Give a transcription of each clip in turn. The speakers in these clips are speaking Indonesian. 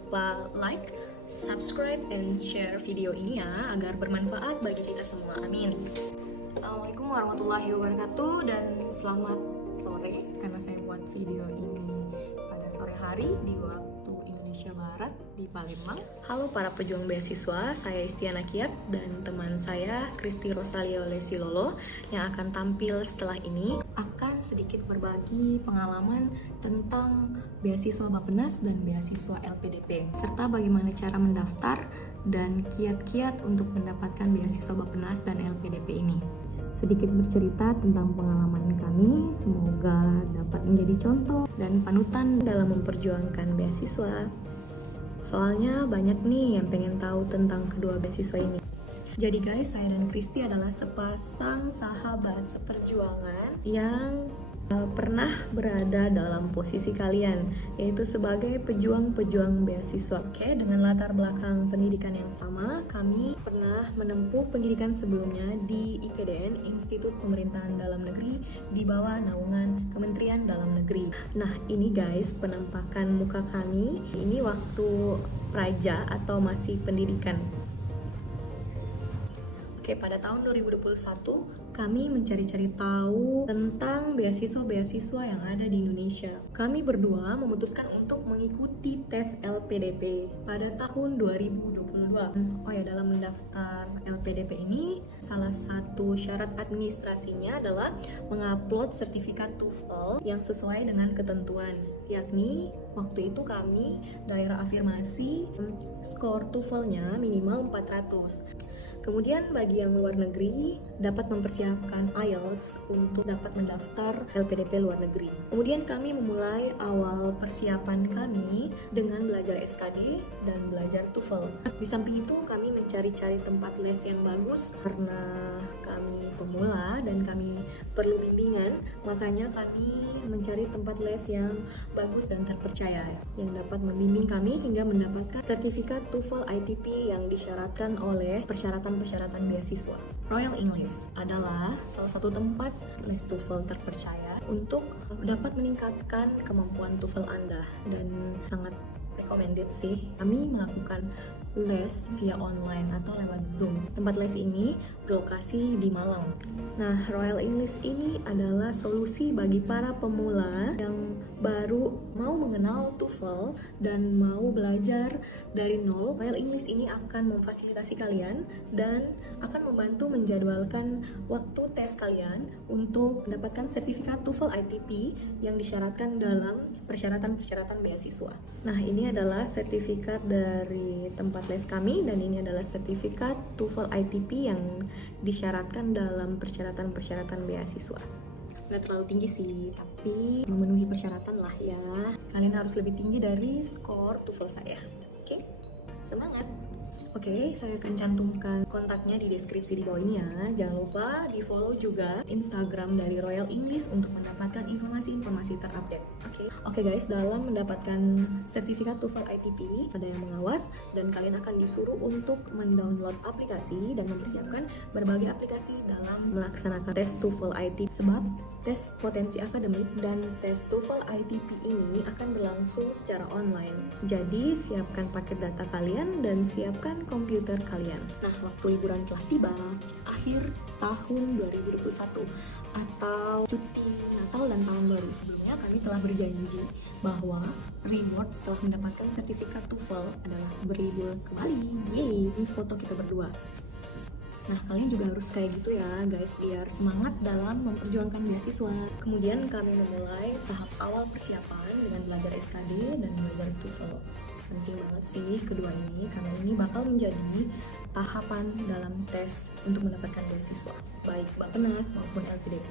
lupa like, subscribe, and share video ini ya, agar bermanfaat bagi kita semua. Amin. Assalamualaikum warahmatullahi wabarakatuh, dan selamat sore, karena saya buat video ini pada sore hari di waktu Indonesia Barat di Palembang. Halo para pejuang beasiswa, saya Istiana Kiat dan teman saya Kristi Rosalio Lesilolo yang akan tampil setelah ini akan sedikit berbagi pengalaman tentang beasiswa Bappenas dan beasiswa LPDP, serta bagaimana cara mendaftar dan kiat-kiat untuk mendapatkan beasiswa Bappenas dan LPDP ini. Sedikit bercerita tentang pengalaman kami, semoga dapat menjadi contoh dan panutan dalam memperjuangkan beasiswa. Soalnya banyak nih yang pengen tahu tentang kedua beasiswa ini. Jadi guys, saya dan Kristi adalah sepasang sahabat seperjuangan yang pernah berada dalam posisi kalian, yaitu sebagai pejuang-pejuang beasiswa. Oke, dengan latar belakang pendidikan yang sama, kami pernah menempuh pendidikan sebelumnya di IPDN, Institut Pemerintahan Dalam Negeri, di bawah naungan Kementerian Dalam Negeri. Nah, ini guys, penampakan muka kami ini waktu praja atau masih pendidikan. Oke, pada tahun 2021 kami mencari-cari tahu tentang beasiswa-beasiswa yang ada di Indonesia. Kami berdua memutuskan untuk mengikuti tes LPDP pada tahun 2022. Oh ya, dalam mendaftar LPDP ini salah satu syarat administrasinya adalah mengupload sertifikat TOEFL yang sesuai dengan ketentuan, yakni waktu itu kami daerah afirmasi skor TOEFL-nya minimal 400. Kemudian bagi yang luar negeri dapat mempersiapkan IELTS untuk dapat mendaftar LPDP luar negeri. Kemudian kami memulai awal persiapan kami dengan belajar SKD dan belajar TOEFL. Di samping itu kami mencari-cari tempat les yang bagus karena kami pemula dan kami perlu bimbingan, makanya kami mencari tempat les yang bagus dan terpercaya yang dapat membimbing kami hingga mendapatkan sertifikat TOEFL ITP yang disyaratkan oleh persyaratan beasiswa. Royal English adalah salah satu tempat les TOEFL terpercaya untuk dapat meningkatkan kemampuan TOEFL Anda, dan sangat recommended sih. Kami melakukan les via online atau lewat Zoom. Tempat les ini berlokasi di Malang. Nah, Royal English ini adalah solusi bagi para pemula yang baru mau mengenal TOEFL dan mau belajar dari nol. Royal English ini akan memfasilitasi kalian dan akan membantu menjadwalkan waktu tes kalian untuk mendapatkan sertifikat TOEFL ITP yang disyaratkan dalam persyaratan-persyaratan beasiswa. Nah, ini adalah sertifikat dari tempat les kami, dan ini adalah sertifikat TOEFL ITP yang disyaratkan dalam persyaratan-persyaratan beasiswa. Gak terlalu tinggi sih, tapi memenuhi persyaratan lah ya. Kalian harus lebih tinggi dari skor TOEFL saya. Oke? Semangat! Oke, saya akan cantumkan kontaknya di deskripsi di bawah ini ya. Jangan lupa di follow juga Instagram dari Royal English untuk mendapatkan informasi-informasi terupdate. Oke guys, dalam mendapatkan sertifikat TOEFL ITP ada yang mengawas, dan kalian akan disuruh untuk mendownload aplikasi dan mempersiapkan berbagai aplikasi dalam melaksanakan tes TOEFL ITP. Sebab tes potensi akademik dan tes TOEFL ITP ini akan berlangsung secara online. Jadi siapkan paket data kalian dan siapkan komputer kalian. Nah, waktu liburan telah tiba, akhir tahun 2021 atau cuti Natal dan Tahun Baru. Sebelumnya kami telah berjanji bahwa reward setelah mendapatkan sertifikat TOEFL adalah berlibur ke Bali. Yeay, ini foto kita berdua. Nah, kalian juga harus kayak gitu ya guys, biar semangat dalam memperjuangkan beasiswa. Kemudian kami memulai tahap awal persiapan dengan belajar SKD dan belajar TOEFL. Penting banget sih kedua ini, karena ini bakal menjadi tahapan dalam tes untuk mendapatkan beasiswa, baik Bappenas maupun LPDP.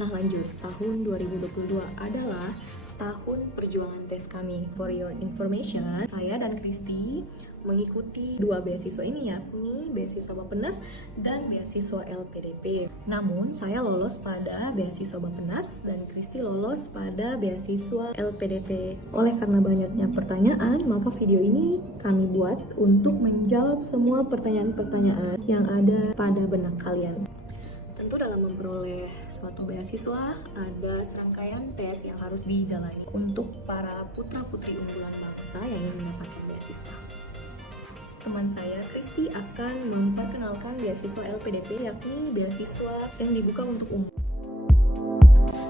Nah lanjut, tahun 2022 adalah tahun perjuangan tes kami. For your information, saya dan Kristi mengikuti dua beasiswa ini, yakni beasiswa Bappenas dan beasiswa LPDP. Namun saya lolos pada beasiswa Bappenas dan Kristi lolos pada beasiswa LPDP. Oleh karena banyaknya pertanyaan, maka video ini kami buat untuk menjawab semua pertanyaan-pertanyaan yang ada pada benak kalian. Tentu dalam memperoleh suatu beasiswa ada serangkaian tes yang harus dijalani untuk para putra-putri unggulan bangsa yang ingin mendapatkan beasiswa. Teman saya, Kristi, akan memperkenalkan beasiswa LPDP, yakni beasiswa yang dibuka untuk umum.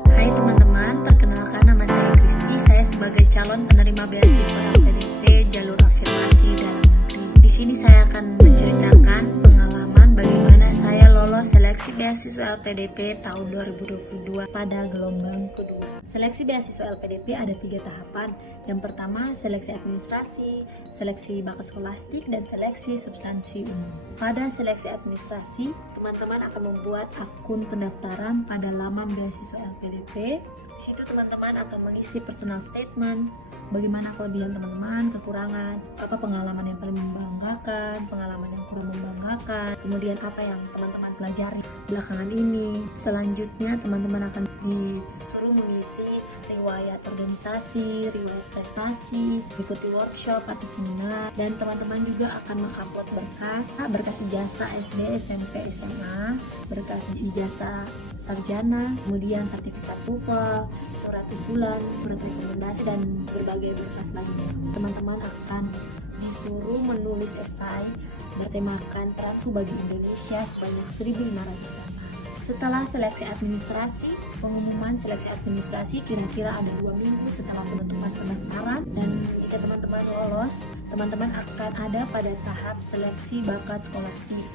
Hai teman-teman, perkenalkan nama saya Kristi. Saya sebagai calon penerima beasiswa LPDP jalur afirmasi dalam negeri. Di sini saya akan menceritakan pengalaman bagaimana saya lolos seleksi beasiswa LPDP tahun 2022 pada gelombang kedua. Seleksi beasiswa LPDP ada 3 tahapan. Yang pertama, seleksi administrasi, seleksi bakat skolastik, dan seleksi substansi umum. Pada seleksi administrasi, teman-teman akan membuat akun pendaftaran pada laman beasiswa LPDP. Di situ teman-teman akan mengisi personal statement, bagaimana kelebihan teman-teman, kekurangan, apa pengalaman yang paling membanggakan, pengalaman yang kurang membanggakan, kemudian apa yang teman-teman pelajari belakangan ini. Selanjutnya teman-teman akan disuruh mengisi riwayat organisasi, riwayat prestasi, ikuti workshop atau seminar, dan teman-teman juga akan mengupload berkas ijazah SD, SMP, SMA, berkas ijazah sarjana, kemudian sertifikat TOEFL, surat usulan, surat rekomendasi, dan berbagai berkas lainnya. Teman-teman akan disuruh menulis esai bertemakan Peratu bagi Indonesia sebanyak 1.500 kata. Setelah seleksi administrasi, pengumuman seleksi administrasi kira-kira ada 2 minggu setelah penutupan pendaftaran, dan jika teman-teman lolos, teman-teman akan ada pada tahap seleksi bakat skolastik.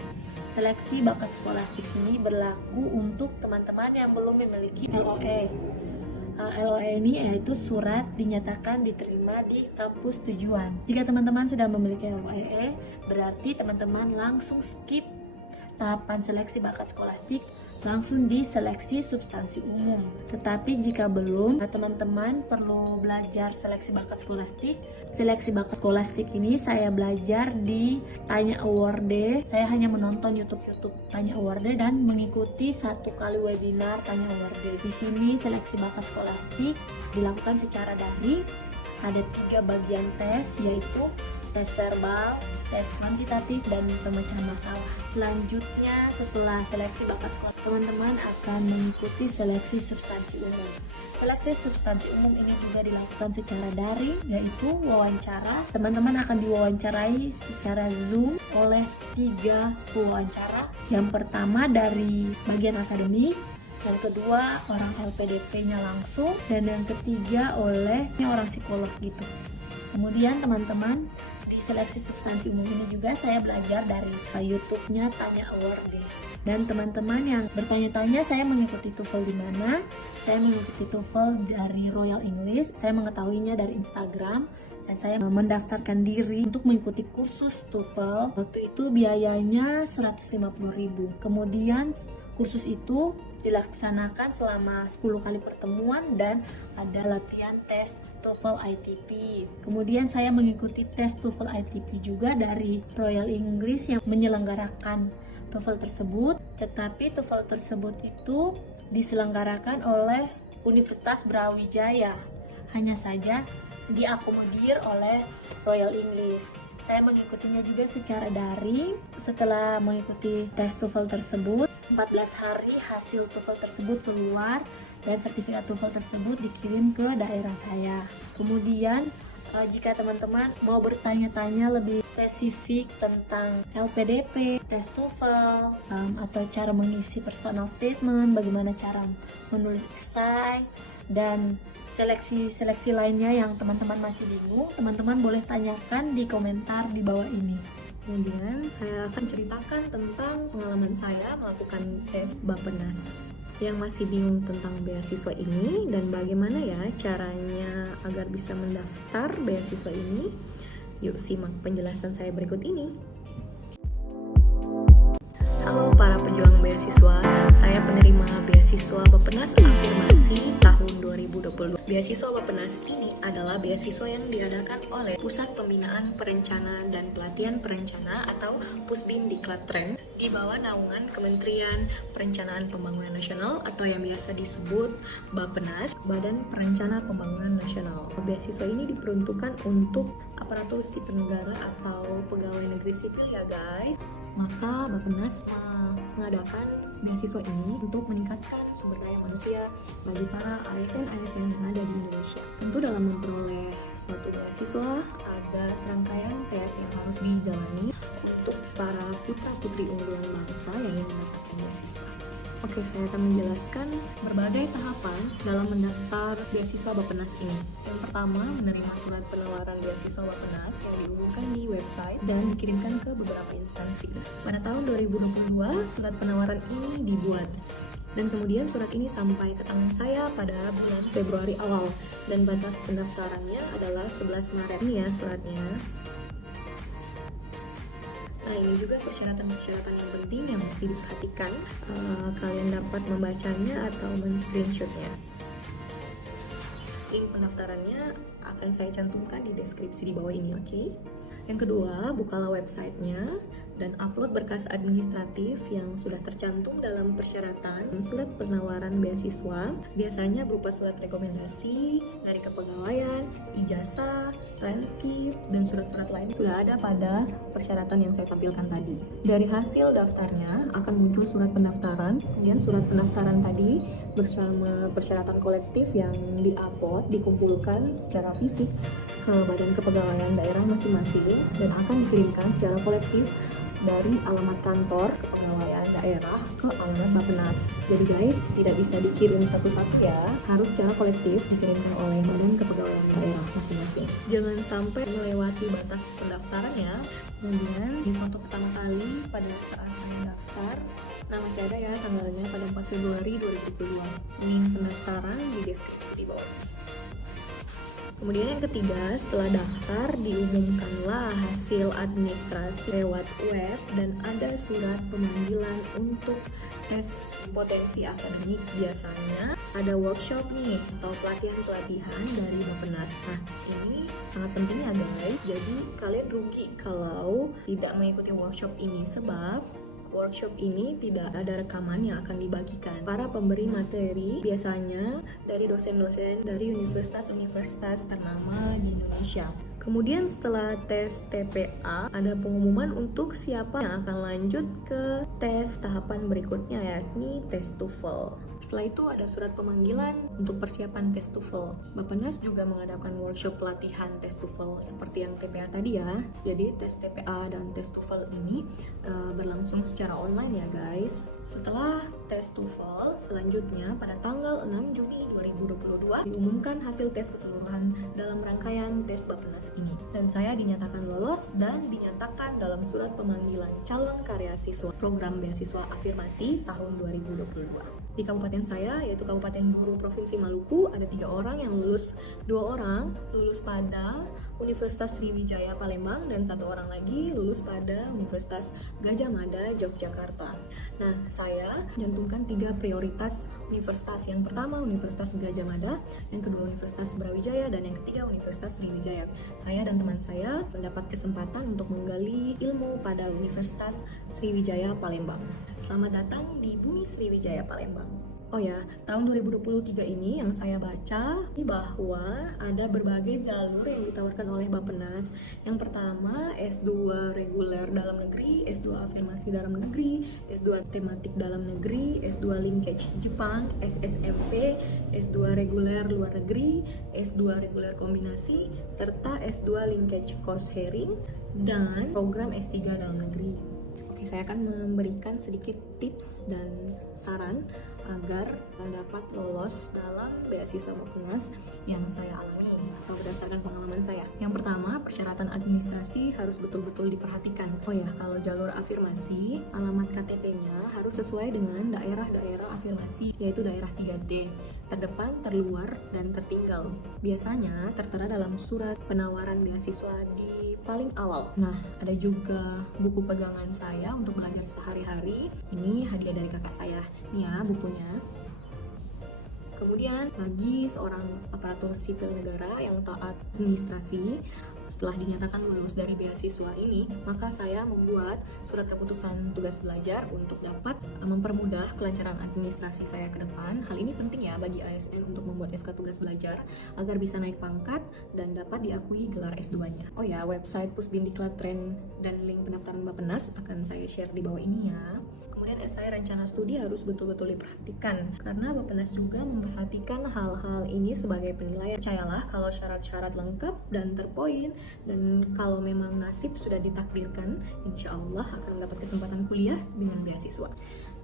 Seleksi bakat skolastik ini berlaku untuk teman-teman yang belum memiliki LOE. LOE ini yaitu surat dinyatakan diterima di kampus tujuan. Jika teman-teman sudah memiliki LOE, berarti teman-teman langsung skip tahapan seleksi bakat skolastik, langsung di seleksi substansi umum. Tetapi jika belum, teman-teman perlu belajar seleksi bakat skolastik. Seleksi bakat skolastik ini saya belajar di Tanya Award. Saya hanya menonton YouTube Tanya Award dan mengikuti 1 kali webinar Tanya Award. Di sini seleksi bakat skolastik dilakukan secara daring. Ada 3 bagian tes, yaitu tes verbal, tes kuantitatif, dan pemecahan masalah. Selanjutnya, setelah seleksi bakat sekolah, teman-teman akan mengikuti seleksi substansi umum. Seleksi substansi umum ini juga dilakukan secara daring, yaitu wawancara. Teman-teman akan diwawancarai secara Zoom oleh 3 pewawancara. Yang pertama dari bagian akademik, yang kedua orang LPDP-nya langsung, dan yang ketiga oleh orang psikolog gitu. Kemudian teman-teman, di seleksi substansi umum ini juga saya belajar dari YouTube-nya Tanya Award. Dan teman-teman yang bertanya-tanya saya mengikuti TOEFL di mana? Saya mengikuti TOEFL dari Royal English. Saya mengetahuinya dari Instagram, dan saya mendaftarkan diri untuk mengikuti kursus TOEFL. Waktu itu biayanya 150.000. Kemudian kursus itu dilaksanakan selama 10 kali pertemuan dan ada latihan tes TOEFL ITP. Kemudian saya mengikuti tes TOEFL ITP juga dari Royal English yang menyelenggarakan TOEFL tersebut. Tetapi TOEFL tersebut itu diselenggarakan oleh Universitas Brawijaya. Hanya saja diakomodir oleh Royal English. Saya mengikutinya juga secara daring. Setelah mengikuti tes TOEFL tersebut, 14 hari hasil TOEFL tersebut keluar dan sertifikat TOEFL tersebut dikirim ke daerah saya. Kemudian jika teman-teman mau bertanya-tanya lebih spesifik tentang LPDP, tes TOEFL, atau cara mengisi personal statement, bagaimana cara menulis esai, dan seleksi lainnya yang teman-teman masih bingung, teman-teman boleh tanyakan di komentar di bawah ini. Kemudian saya akan ceritakan tentang pengalaman saya melakukan tes Bappenas. Yang masih bingung tentang beasiswa ini dan bagaimana ya caranya agar bisa mendaftar beasiswa ini, yuk simak penjelasan saya berikut ini. Halo para pejuang beasiswa, saya penerima beasiswa Bappenas Afirmasi tahun 2022. Beasiswa Bappenas ini adalah beasiswa yang diadakan oleh Pusat Pembinaan Perencanaan dan Pelatihan Perencana atau Pusbin di Klaten di bawah naungan Kementerian Perencanaan Pembangunan Nasional atau yang biasa disebut Bappenas, Badan Perencana Pembangunan Nasional. Beasiswa ini diperuntukkan untuk aparatur sipil negara atau pegawai negeri sipil ya guys. Maka Bappenas mengadakan beasiswa ini untuk meningkatkan sumber daya manusia bagi para ASN yang ada di Indonesia. Tentu dalam memperoleh suatu beasiswa ada serangkaian tes yang harus dijalani untuk para putra-putri unggulan bangsa yang ingin mendapatkan beasiswa. Oke, saya akan menjelaskan berbagai tahapan dalam mendaftar beasiswa Bappenas ini. Yang pertama, menerima surat penawaran beasiswa Bappenas yang diumumkan di website dan dikirimkan ke beberapa instansi. Pada tahun 2022, surat penawaran ini dibuat. Dan kemudian surat ini sampai ke tangan saya pada bulan Februari awal. Dan batas pendaftarannya adalah 11 Maret. Ini ya suratnya. Nah, ini juga persyaratan-persyaratan yang penting yang mesti diperhatikan. Kalian dapat membacanya atau men-screenshotnya. Link pendaftarannya akan saya cantumkan di deskripsi di bawah ini, oke? Yang kedua, bukalah websitenya dan upload berkas administratif yang sudah tercantum dalam persyaratan surat penawaran beasiswa. Biasanya berupa surat rekomendasi dari kepegawaian, ijazah, transkrip, dan surat-surat lain sudah ada pada persyaratan yang saya tampilkan tadi. Dari hasil daftarnya akan muncul surat pendaftaran, kemudian surat pendaftaran tadi bersama persyaratan kolektif yang di-upload, dikumpulkan secara fisik ke badan kepegawaian daerah masing-masing dan akan dikirimkan secara kolektif dari alamat kantor kepegawaian daerah ke alamat Bappenas. Jadi guys, tidak bisa dikirim satu-satu ya, harus secara kolektif dikirimkan oleh badan kepegawaian daerah masing-masing. Jangan sampai melewati batas pendaftarannya. Kemudian di foto pertama kali pada saat saya daftar, nah masih ada ya tanggalnya pada 4 Februari 2022. Link pendaftaran di deskripsi di bawah. Kemudian yang ketiga, setelah daftar diumumkanlah hasil administrasi lewat web dan ada surat pemanggilan untuk tes potensi akademik. Biasanya ada workshop nih atau pelatihan dari Bappenas. Nah, ini sangat penting ya guys, jadi kalian rugi kalau tidak mengikuti workshop ini sebab workshop ini tidak ada rekaman yang akan dibagikan. Para pemberi materi biasanya dari dosen-dosen dari universitas-universitas ternama di Indonesia. Kemudian setelah tes TPA, ada pengumuman untuk siapa yang akan lanjut ke tes tahapan berikutnya, yakni tes TOEFL. Setelah itu ada surat pemanggilan untuk persiapan tes TOEFL. Bappenas juga mengadakan workshop pelatihan tes TOEFL seperti yang TPA tadi ya. Jadi tes TPA dan tes TOEFL ini berlangsung secara online ya guys. Setelah tes TOEFL, selanjutnya pada tanggal 6 Juni 2022 diumumkan hasil tes keseluruhan dalam rangkaian tes Bappenas ini. Dan saya dinyatakan lolos dan dinyatakan dalam surat pemanggilan calon karya siswa program beasiswa afirmasi tahun 2022. Di kabupaten saya, yaitu Kabupaten Buru Provinsi Maluku, ada 3 orang yang lulus. 2 orang lulus pada Universitas Sriwijaya Palembang dan 1 orang lagi lulus pada Universitas Gadjah Mada Yogyakarta. Nah, saya mencantumkan 3 prioritas universitas. Yang pertama Universitas Gadjah Mada, yang kedua Universitas Brawijaya, dan yang ketiga Universitas Sriwijaya. Saya dan teman saya mendapat kesempatan untuk menggali ilmu pada Universitas Sriwijaya Palembang. Selamat datang di Bumi Sriwijaya Palembang. Oh ya, tahun 2023 ini yang saya baca bahwa ada berbagai jalur yang ditawarkan oleh Bappenas. Yang pertama S2 reguler dalam negeri, S2 afirmasi dalam negeri, S2 tematik dalam negeri, S2 linkage Jepang, SSMP, S2 reguler luar negeri, S2 reguler kombinasi, serta S2 linkage cost sharing, dan program S3 dalam negeri. Oke, saya akan memberikan sedikit tips dan saran agar dapat lolos dalam beasiswa Bappenas yang saya alami atau berdasarkan pengalaman saya. Yang pertama, persyaratan administrasi harus betul-betul diperhatikan. Oh ya, kalau jalur afirmasi, alamat KTP-nya harus sesuai dengan daerah-daerah afirmasi, yaitu daerah 3D, terdepan, terluar, dan tertinggal. Biasanya tertera dalam surat penawaran beasiswa di paling awal. Nah, ada juga buku pegangan saya untuk belajar sehari-hari. Ini hadiah dari kakak saya. Ini ya bukunya. Kemudian bagi seorang aparatur sipil negara yang taat administrasi, setelah dinyatakan lulus dari beasiswa ini, maka saya membuat surat keputusan tugas belajar untuk dapat mempermudah kelancaran administrasi saya ke depan. Hal ini penting ya bagi ASN untuk membuat SK tugas belajar agar bisa naik pangkat dan dapat diakui gelar S2-nya. Oh ya, website Pusdiklat Tren dan link pendaftaran Bappenas akan saya share di bawah ini ya. Kemudian esai rencana studi harus betul-betul diperhatikan, karena Bappenas juga memperhatikan hal-hal ini sebagai penilaian. Percayalah kalau syarat-syarat lengkap dan terpoin, dan kalau memang nasib sudah ditakdirkan, insya Allah akan mendapat kesempatan kuliah dengan beasiswa.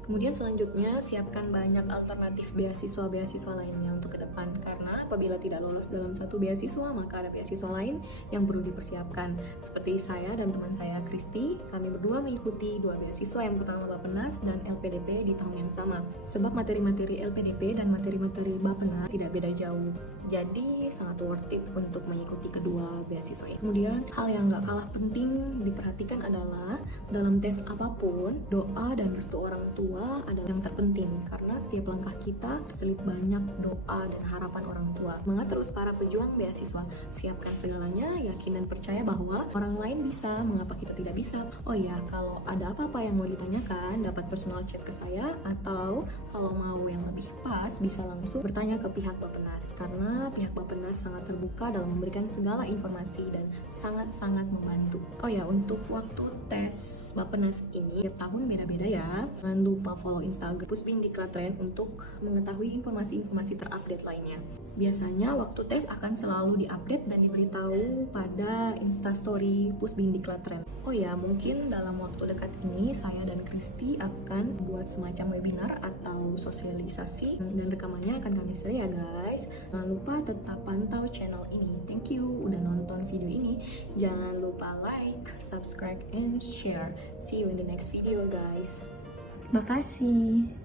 Kemudian selanjutnya, siapkan banyak alternatif beasiswa-beasiswa lainnya untuk ke depan, karena apabila tidak lolos dalam satu beasiswa, maka ada beasiswa lain yang perlu dipersiapkan. Seperti saya dan teman saya Kristi, kami berdua mengikuti 2 beasiswa, yang pertama Bappenas dan LPDP di tahun yang sama. Sebab materi-materi LPDP dan materi-materi Bappenas tidak beda jauh, jadi sangat worth it untuk mengikuti kedua beasiswa ini. Kemudian hal yang gak kalah penting diperhatikan adalah dalam tes apapun, doa dan restu orang tua adalah yang terpenting, karena setiap langkah kita berselit banyak doa dan harapan orang tua. Semangat terus para pejuang beasiswa, siapkan segalanya, yakin dan percaya bahwa orang lain bisa, mengapa kita tidak bisa. Oh ya, kalau ada apa-apa yang mau ditanyakan, dapat personal chat ke saya, atau kalau mau yang lebih pas bisa langsung bertanya ke pihak Bappenas, karena pihak Bappenas sangat terbuka dalam memberikan segala informasi dan sangat-sangat membantu. Oh ya, untuk waktu tes Bappenas ini tiap tahun beda-beda ya. Jangan lupa follow Instagram Pusbindiklatren untuk mengetahui informasi-informasi terupdate lainnya. Biasanya waktu tes akan selalu diupdate dan diberitahu pada Instastory Pusbindiklatren. Oh ya, mungkin dalam waktu dekat ini saya dan Kristi akan buat semacam webinar atau sosialisasi, dan rekamannya akan kami share ya guys. Jangan lupa tetap pantau channel ini. Thank you udah nonton video ini. Jangan lupa like, subscribe, and share. See you in the next video guys. Makasih.